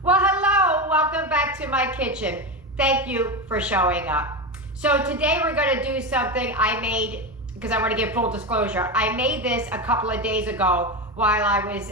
Well, hello, welcome back to my kitchen. Thank you for showing up. So today we're going to do something I made, because I want to give full disclosure. I made this a couple of days ago while I was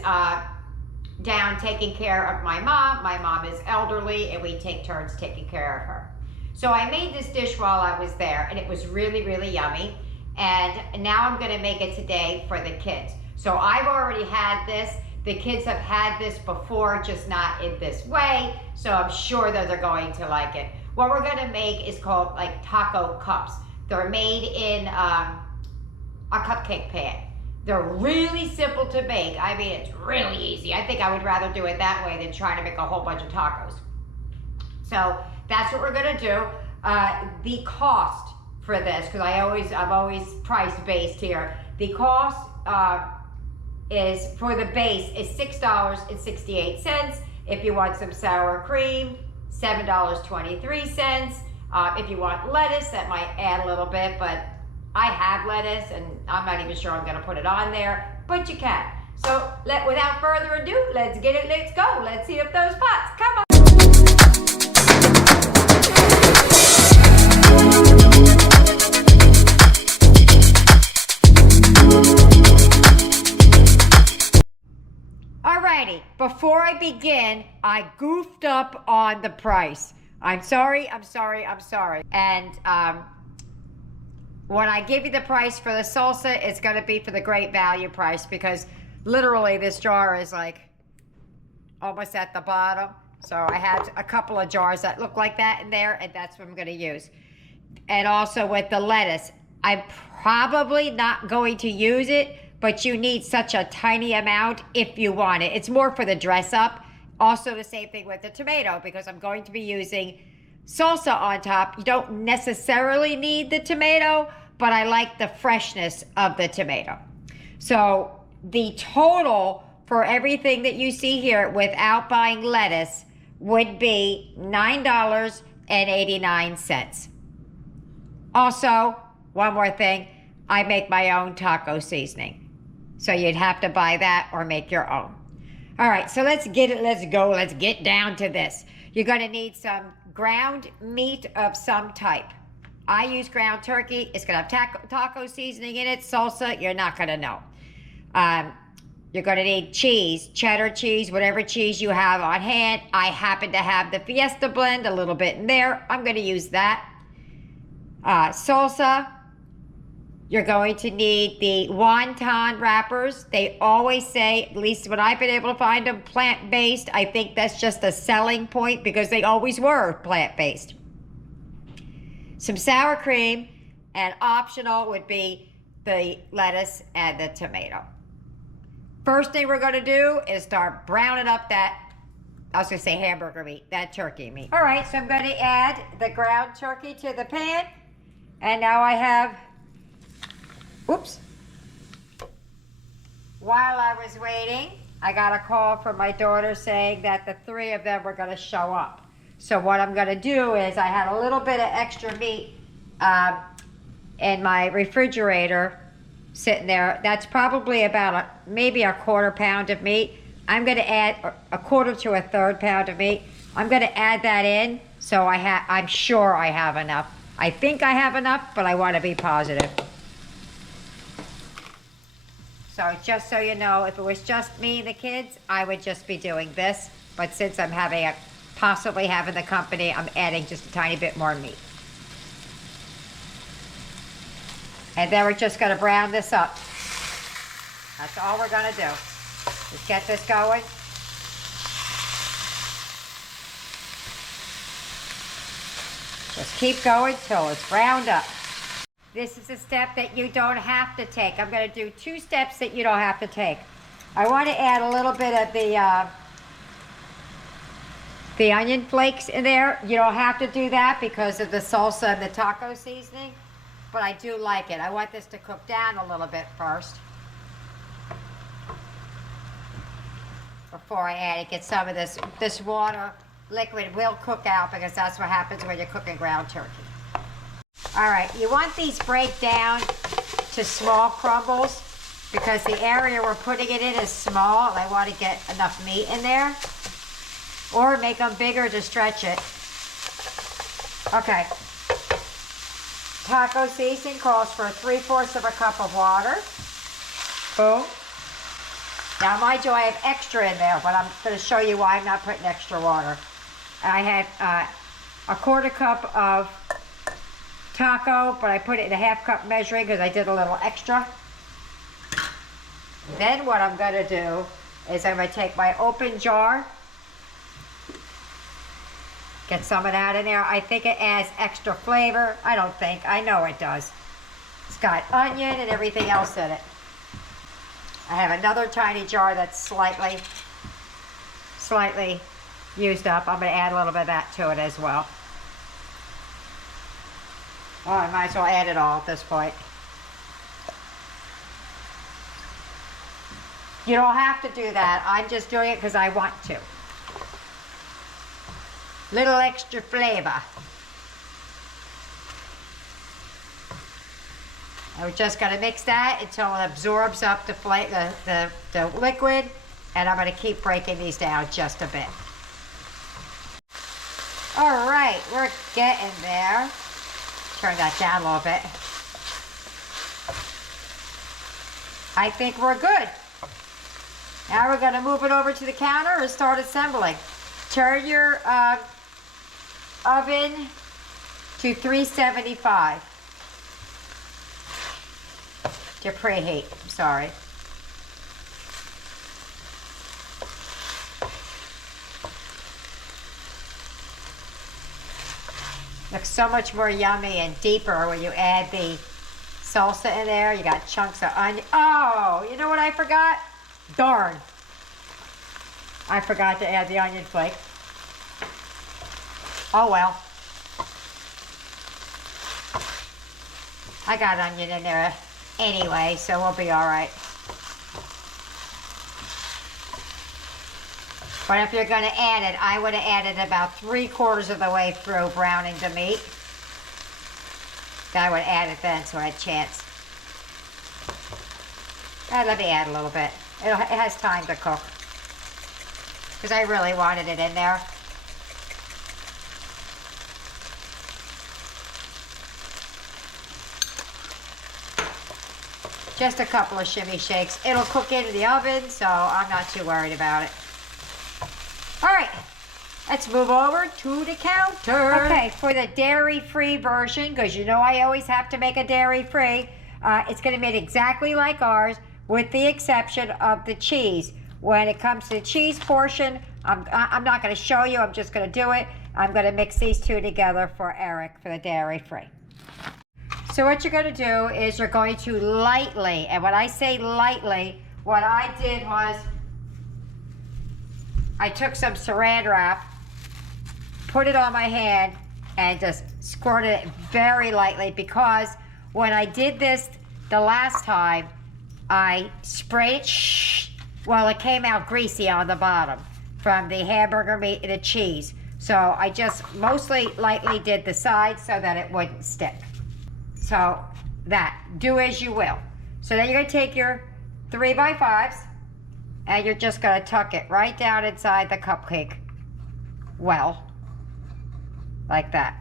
down taking care of my mom. My mom is elderly and we take turns taking care of her. So I made this dish while I was there and it was really, really yummy. And now I'm going to make it today for the kids. So I've already had this. The kids have had this before, just not in this way, so I'm sure that they're going to like it. What we're gonna make is called like taco cups. They're made in a cupcake pan. They're really simple to make. I mean, it's really easy. I think I would rather do it that way than trying to make a whole bunch of tacos. So that's what we're gonna do. The cost for this, because I'm always price-based here. The cost, is for the base is $6.68. If you want some sour cream, $7.23. If you want lettuce, that might add a little bit, but I have lettuce and I'm not even sure I'm gonna put it on there, but you can. So without further ado, let's get it, let's go. Let's heat up those pots, come on. Alrighty, before I begin, I goofed up on the price. I'm sorry. And when I give you the price for the salsa, it's gonna be for the great value price because literally this jar is like almost at the bottom. So I had a couple of jars that look like that in there and that's what I'm gonna use. And also with the lettuce, I'm probably not going to use it, but you need such a tiny amount if you want it. It's more for the dress up. Also the same thing with the tomato because I'm going to be using salsa on top. You don't necessarily need the tomato, but I like the freshness of the tomato. So the total for everything that you see here without buying lettuce would be $9.89. Also, one more thing, I make my own taco seasoning. So you'd have to buy that or make your own. All right, so let's get down to this. You're gonna need some ground meat of some type. I use ground turkey. It's gonna have taco seasoning in it, salsa, you're not gonna know. You're gonna need cheese, cheddar cheese, whatever cheese you have on hand. I happen to have the Fiesta blend, a little bit in there. I'm gonna use that. Salsa. You're going to need the wonton wrappers. They always say, at least when I've been able to find them, plant-based. I think that's just a selling point because they always were plant-based. Some sour cream, and optional would be the lettuce and the tomato. First thing we're gonna do is start browning up that, I was gonna say hamburger meat, that turkey meat. All right, so I'm gonna add the ground turkey to the pan. And now I have, oops. While I was waiting, I got a call from my daughter saying that the three of them were gonna show up. So what I'm gonna do is I had a little bit of extra meat in my refrigerator sitting there. That's probably about maybe a quarter pound of meat. I'm gonna add a quarter to a third pound of meat. I'm gonna add that in so I'm sure I have enough. I think I have enough, but I wanna be positive. So just so you know, if it was just me and the kids, I would just be doing this. But since I'm possibly having the company, I'm adding just a tiny bit more meat. And then we're just gonna brown this up. That's all we're gonna do. Just get this going. Just keep going till it's browned up. This is a step that you don't have to take. I'm gonna do 2 steps that you don't have to take. I wanna add a little bit of the onion flakes in there. You don't have to do that because of the salsa and the taco seasoning, but I do like it. I want this to cook down a little bit first before I add it. Get some of this water liquid will cook out because that's what happens when you're cooking ground turkey. All right, you want these break down to small crumbles because the area we're putting it in is small and I want to get enough meat in there. or make them bigger to stretch it. Okay. Taco seasoning calls for 3/4 of a cup of water. Boom. Now mind you, I have extra in there, but I'm going to show you why I'm not putting extra water. I had a 1/4 cup of taco, but I put it in a 1/2 cup measuring because I did a little extra. Then what I'm going to do is I'm going to take my open jar, get some of that in there. I think it adds extra flavor. I don't think. I know it does. It's got onion and everything else in it. I have another tiny jar that's slightly used up. I'm going to add a little bit of that to it as well. Oh, I might as well add it all at this point. You don't have to do that. I'm just doing it because I want to. Little extra flavor. And we're just going to mix that until it absorbs up the liquid, and I'm going to keep breaking these down just a bit. All right, we're getting there. Turn that down a little bit. I think we're good. Now we're going to move it over to the counter and start assembling. Turn your oven to 375. To preheat, I'm sorry. Looks so much more yummy and deeper when you add the salsa in there. You got chunks of onion. Oh, you know what I forgot? Darn. I forgot to add the onion flake. Oh well. I got onion in there anyway, so we'll be all right. But if you're going to add it, I would have added about 3/4 of the way through browning the meat. I would add it then so I had a chance. Let me add a little bit. It has time to cook. Because I really wanted it in there. Just a couple of shimmy shakes. It'll cook into the oven, so I'm not too worried about it. All right, let's move over to the counter. Okay, for the dairy-free version, because you know I always have to make a dairy-free, it's going to be exactly like ours, with the exception of the cheese. When it comes to the cheese portion, I'm not going to show you, I'm just going to do it. I'm going to mix these two together for Eric for the dairy-free. So what you're going to do is you're going to lightly, and when I say lightly, what I did was I took some saran wrap, put it on my hand, and just squirted it very lightly, because when I did this the last time, I sprayed it, well, it came out greasy on the bottom from the hamburger meat and the cheese. So I just mostly lightly did the sides so that it wouldn't stick. So that, do as you will. So then you're gonna take your 3x5s and you're just gonna tuck it right down inside the cupcake well, like that.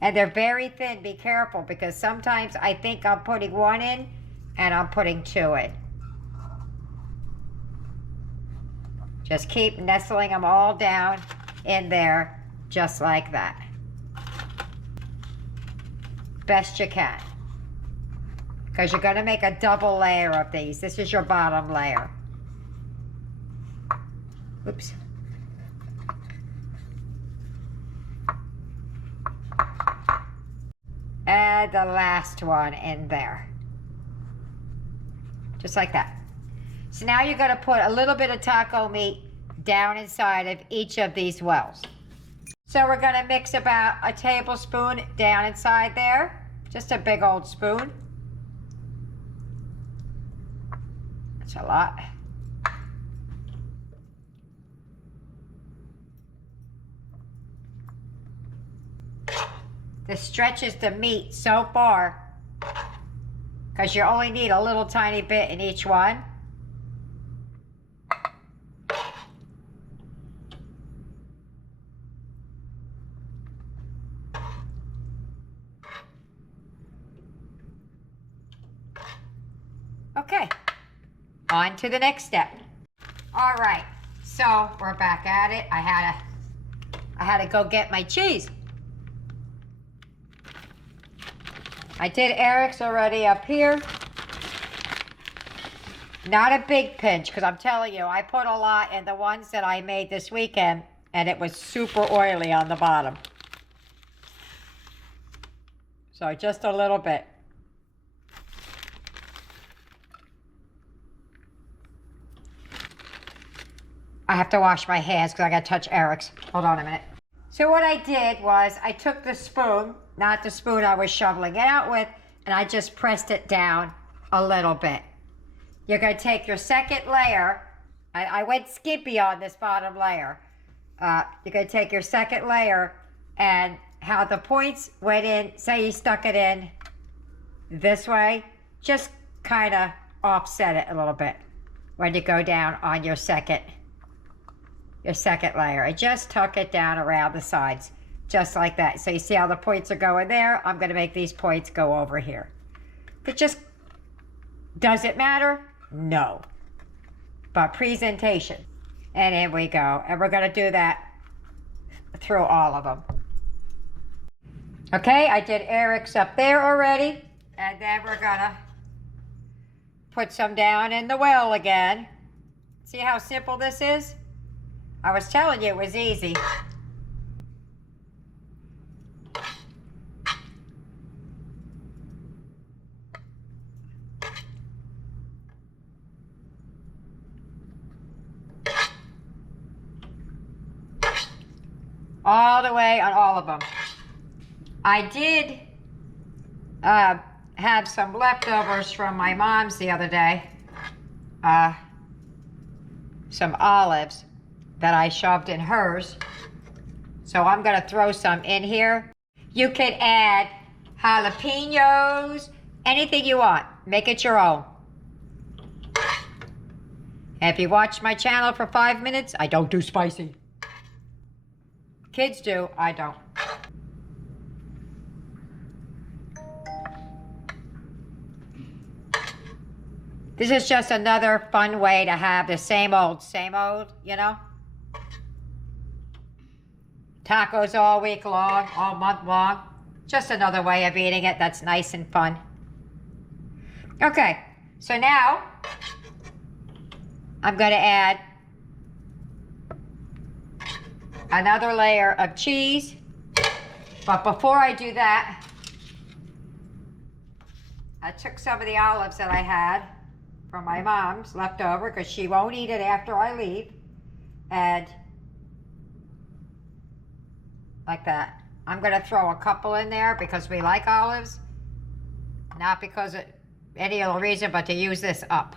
And they're very thin, be careful, because sometimes I think I'm putting one in and I'm putting two in. Just keep nestling them all down in there, just like that. Best you can. Because you're gonna make a double layer of these. This is your bottom layer. Oops. Add the last one in there. Just like that. So now you're going to put a little bit of taco meat down inside of each of these wells. So we're going to mix about a tablespoon down inside there. Just a big old spoon. That's a lot. This stretches the meat so far, because you only need a little tiny bit in each one. Okay, on to the next step. All right, so we're back at it. I had to go get my cheese. I did Eric's already up here. Not a big pinch, because I'm telling you, I put a lot in the ones that I made this weekend, and it was super oily on the bottom. So just a little bit. I have to wash my hands because I got to touch Eric's. Hold on a minute. So what I did was I took the spoon, not the spoon I was shoveling it out with, and I just pressed it down a little bit. You're going to take your second layer. I went skimpy on this bottom layer. You're going to take your second layer, and how the points went in, say you stuck it in this way, just kind of offset it a little bit when you go down on your second layer, and just tuck it down around the sides, just like that. So you see how the points are going there? I'm going to make these points go over here. Does it matter? No. But presentation. And here we go. And we're going to do that through all of them. Okay, I did Eric's up there already. And then we're going to put some down in the well again. See how simple this is? I was telling you it was easy. All the way on all of them. I did have some leftovers from my mom's the other day. Some olives that I shoved in hers. So I'm gonna throw some in here. You can add jalapenos, anything you want. Make it your own. And if you watch my channel for 5 minutes, I don't do spicy. Kids do, I don't. This is just another fun way to have the same old, you know? Tacos all week long, all month long. Just another way of eating it that's nice and fun. Okay, so now I'm going to add another layer of cheese. But before I do that, I took some of the olives that I had from my mom's left over, because she won't eat it after I leave. And like that. I'm going to throw a couple in there because we like olives. Not because of any other reason, but to use this up.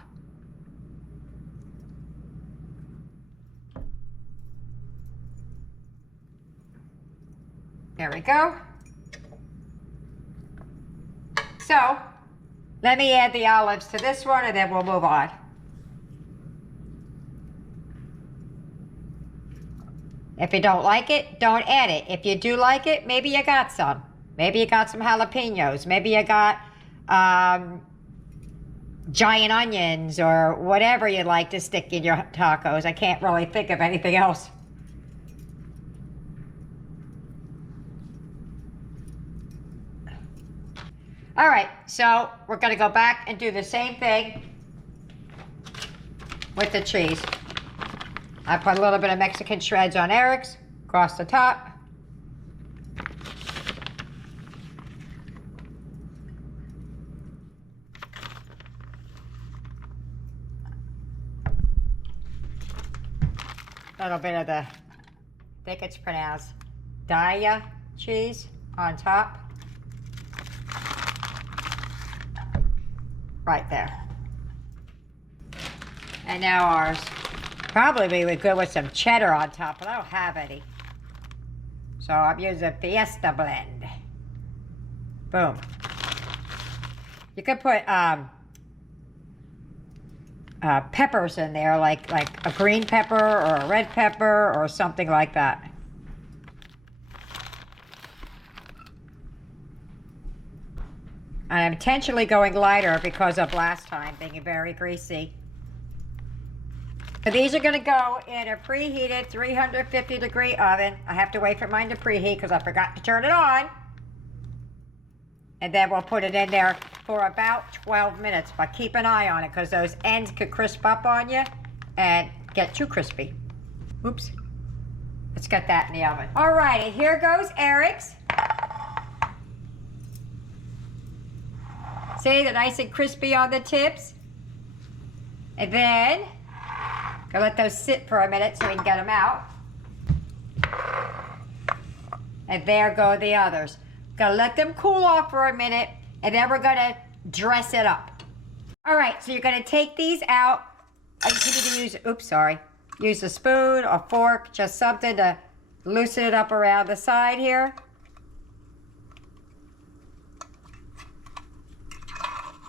There we go. So, let me add the olives to this one and then we'll move on. If you don't like it, don't add it. If you do like it, maybe you got some. Maybe you got some jalapenos. Maybe you got giant onions or whatever you'd like to stick in your tacos. I can't really think of anything else. All right, so we're gonna go back and do the same thing with the cheese. I put a little bit of Mexican shreds on Eric's, across the top. A little bit of the, I think it's pronounced Daya cheese on top. Right there. And now ours. Probably we would go with some cheddar on top, but I don't have any. So I'm using Fiesta blend. Boom. You could put peppers in there, like a green pepper or a red pepper or something like that. I'm intentionally going lighter because of last time being very greasy. So these are going to go in a preheated 350-degree oven. I have to wait for mine to preheat because I forgot to turn it on. And then we'll put it in there for about 12 minutes. But keep an eye on it because those ends could crisp up on you and get too crispy. Oops. Let's get that in the oven. All righty, here goes Eric's. See, they're nice and crispy on the tips. And then, gonna let those sit for a minute so we can get them out. And there go the others. Gonna let them cool off for a minute, and then we're gonna dress it up. All right, so you're gonna take these out. I just need to use, oops, sorry. Use a spoon or fork, just something to loosen it up around the side here.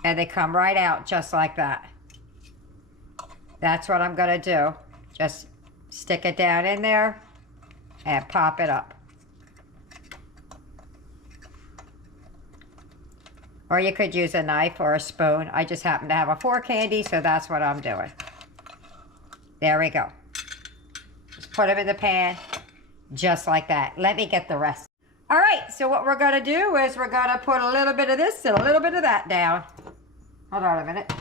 And they come right out just like that. That's what I'm gonna do. Just stick it down in there and pop it up. Or you could use a knife or a spoon. I just happen to have a fork handy, so that's what I'm doing. There we go. Just put them in the pan, just like that. Let me get the rest. All right, so what we're gonna do is we're gonna put a little bit of this and a little bit of that down. Hold on a minute.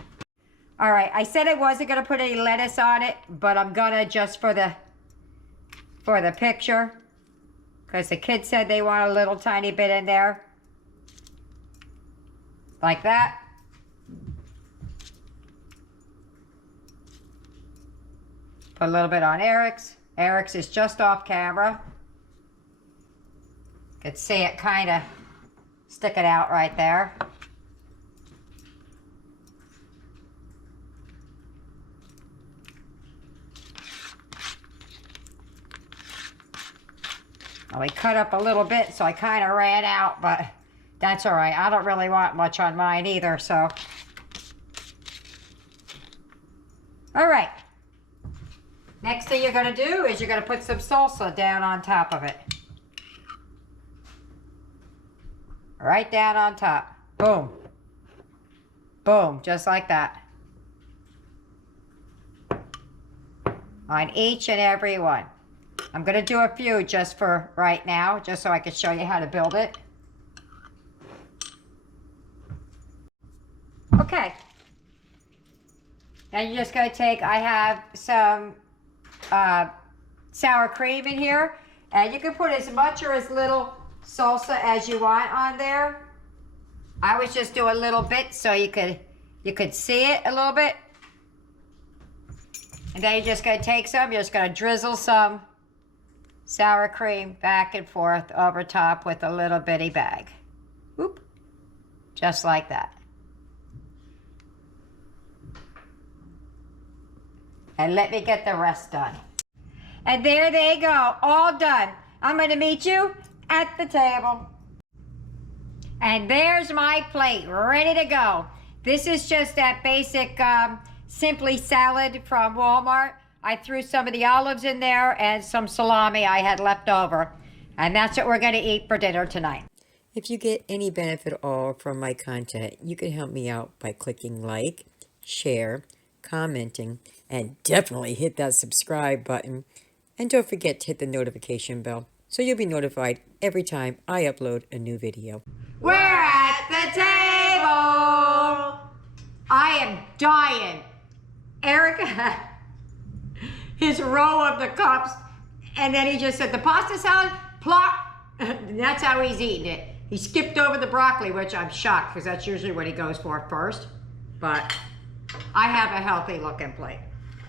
All right, I said I wasn't gonna put any lettuce on it, but I'm gonna just for the picture, because the kids said they want a little tiny bit in there. Like that. Put a little bit on Eric's. Eric's is just off camera. You can see it kind of sticking out right there. Well, we cut up a little bit, so I kind of ran out, but that's all right. I don't really want much on mine either, so. All right. Next thing you're gonna do is you're gonna put some salsa down on top of it. Right down on top. Boom. Boom, just like that. On each and every one. I'm gonna do a few just for right now, just so I can show you how to build it. Okay. Now you're just going to take, I have some sour cream in here. And you can put as much or as little salsa as you want on there. I was just doing a little bit so you could see it a little bit. And then you're just going to take some, you're just going to drizzle some sour cream back and forth over top with a little bitty bag. Whoop. Just like that. And let me get the rest done. And there they go, all done. I'm gonna meet you at the table. And there's my plate, ready to go. This is just that basic Simply salad from Walmart. I threw some of the olives in there and some salami I had left over. And that's what we're gonna eat for dinner tonight. If you get any benefit at all from my content, you can help me out by clicking like, share, commenting, and definitely hit that subscribe button. And don't forget to hit the notification bell so you'll be notified every time I upload a new video. We're at the table. I am dying. Eric had his row of the cups, and then he just said, the pasta salad, plop. That's how he's eating it. He skipped over the broccoli, which I'm shocked because that's usually what he goes for first. But I have a healthy looking plate.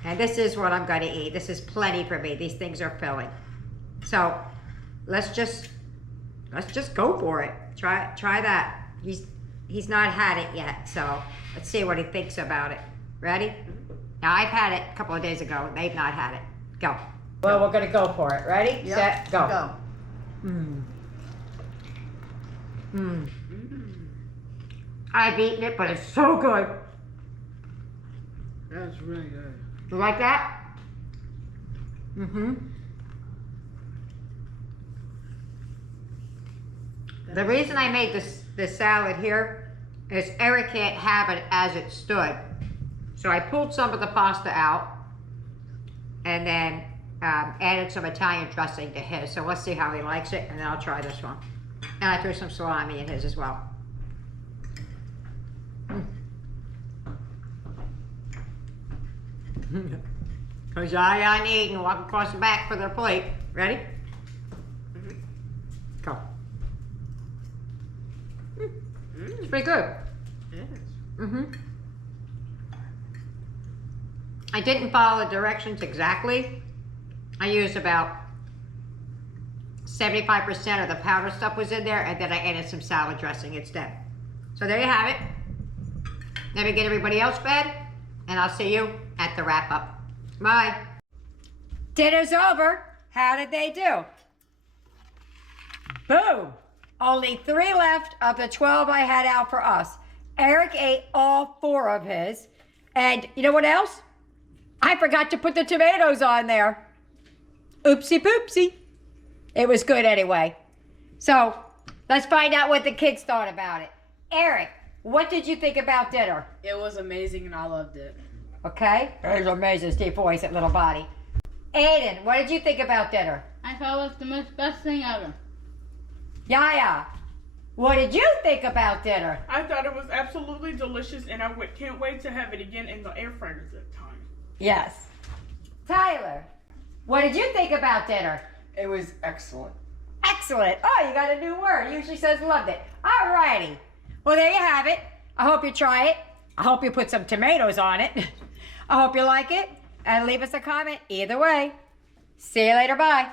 And this is what I'm gonna eat. This is plenty for me. These things are filling. So let's just go for it. Try that. He's not had it yet, so let's see what he thinks about it. Ready? Now I've had it a couple of days ago. They've not had it. Go. Well, we're gonna go for it. Ready? Yep. Set, go. Go. I've eaten it, but it's so good. That's really good. You like that? Mm-hmm. The reason I made this salad here is Eric can't have it as it stood. So I pulled some of the pasta out and then added some Italian dressing to his. So let's see how he likes it, and then I'll try this one. And I threw some salami in his as well. Because Zion eating, walk across the back for their plate. Ready? Go. It's pretty good. It is. I didn't follow the directions exactly. I used about 75% of the powder stuff was in there, and then I added some salad dressing instead. So there you have it. Let me get everybody else fed, and I'll see you at the wrap up. Bye. Dinner's over. How did they do? Boom. Only 3 left of the 12 I had out for us. Eric ate all 4 of his. And you know what else? I forgot to put the tomatoes on there. Oopsie poopsie. It was good anyway. So let's find out what the kids thought about it. Eric, what did you think about dinner? It was amazing and I loved it. Okay. There's amazing Steve voice, that little body. Aiden, what did you think about dinner? I thought it was the most best thing ever. Yaya, what did you think about dinner? I thought it was absolutely delicious, and I can't wait to have it again in the air fryer this time. Yes. Tyler, what did you think about dinner? It was excellent. Excellent. Oh, you got a new word. Usually says loved it. All righty. Well, there you have it. I hope you try it. I hope you put some tomatoes on it. I hope you like it. And leave us a comment either way. See you later. Bye.